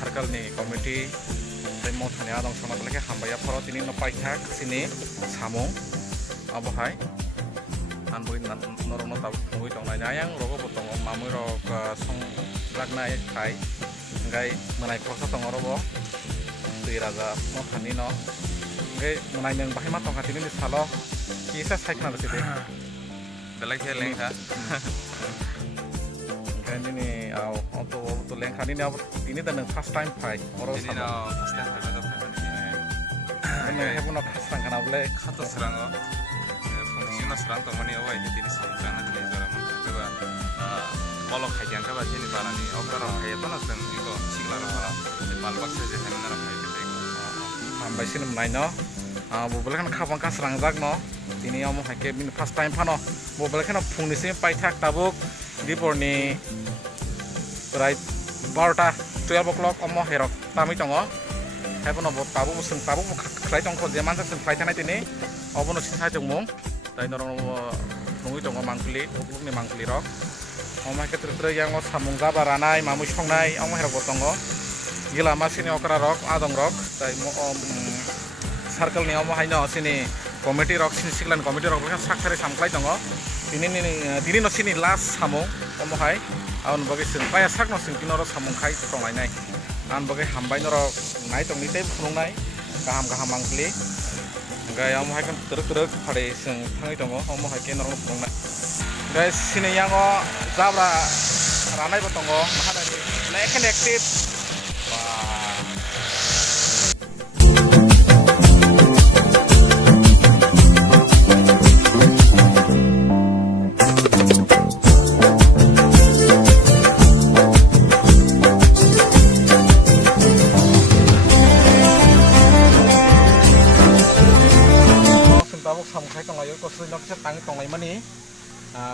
circle ni committee tei mothani adong sona belake hambaya phoro tini no paithak sini samung abohai anboi norong no tab ngoi tongnai ayang rogo botongo mamui rok song lagnai khai ngai manai prosa tongorobo tui raja mothani no ngai manai nang bahai ma tongka tini ni salo kisa saikna sidi belake lengha ini auto lengkhan ini dan first time pai oro ini no first time pai pada pai ini hebu no first time kana boleh kata serang o fungsinya serang to mani awai jadi ini serang na jadi jara man coba kalau kajian ka baca ini barang ini okra kayak to na sen itu siglar mana balbak saja kan na kai itu sampai sini menaino boleh kan kabang kas serang jak no ini amu hake ini first time pano boleh kan fungsi sini pai thak tabuk di porni right 12 o'clock omo herok tami tongo hebono bo tabu sing tabu khlai tong ko jeman sa sing phaitana tini obono sisa jongmung dai norong nungui tongo mangkuli ukluk ni mangkuli rok omo ke tre yang samunga baranai mamu songnai omo herok botongo gila masini okra rok adong rok dai circle ni omo haino sini committee rok sini siglan committee rok kan sakhare samklai tongo ini no sini last samung omo hai aun bagi sing paya sak no sing kinoro samung khai tongai nai an bagi hambai noro nai tong nite phunung nai kaham mangkli gai omo hai kan teruk phade sing thangai tongo omo hai ke noro phunung nai guys sini yango zabra ranai botongo mahadari leken active samkhai tongayo kosui nok se tangi tongai mani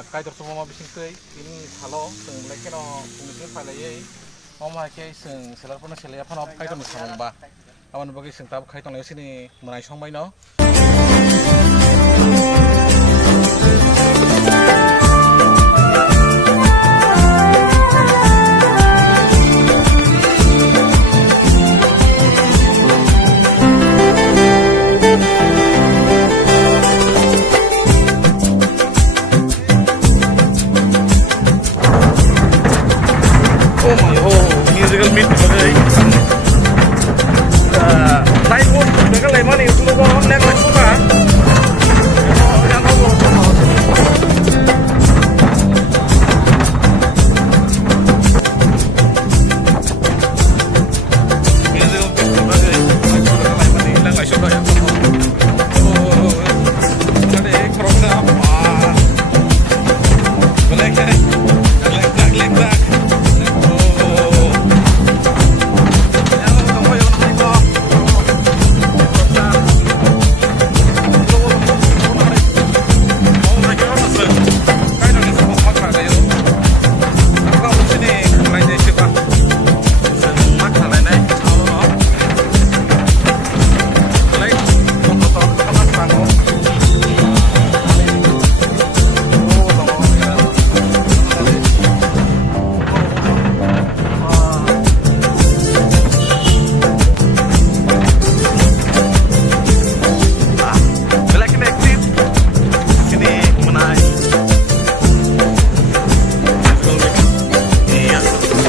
kai dor sumo bising tei ini halo sing leke no pungsin palai oma ke sing selar pona selaya phano kai dor samong ba awan bagi sing tab khai tongai sini manai songbai no musical meet today. Live wood, mereka lemah nih, dulu kok lihat live suka. Yang ngomong. Musical meet today. Live nih, hilang nggak suka ya. Ada corona apa? Boleh kan? Lek.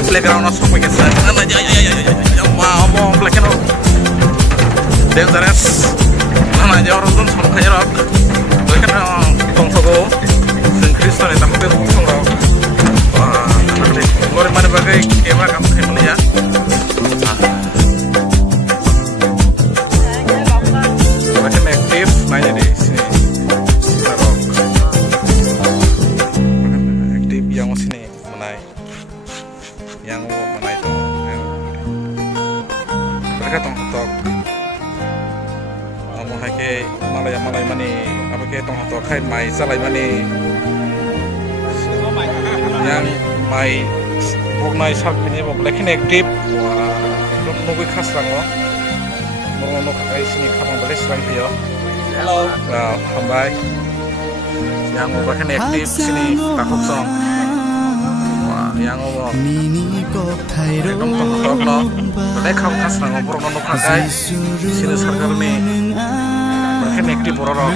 Playground no sampai ke sana aja wow mau playground dangerous mana aja orang tuh sama kayak rock playground tong sogo sing Kristen itu hampir tong rock wah nanti gore mana bagai kamera kamu kayak mana ya macam aktif mainnya di sini rock aktif yang sini menai yang mana itu mereka tong tok amo hake malay mani apa ke tong tok khai mai salai mani yang mai bugnai sak ini bo lekin aktif itu nunggu khas rango no kai sini khamang bale serang dia hello hambai yang bo lekin aktif sini takut song wah yang obo ekdom tongkrok no dai kham kasrang borok no nokhakai sini sarkar ni berken ekti borok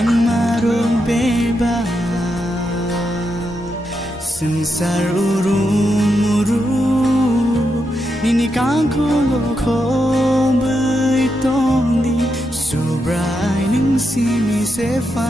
Sensar urung-uru Nini kangkong kong beitong di Subrai ning simi sefan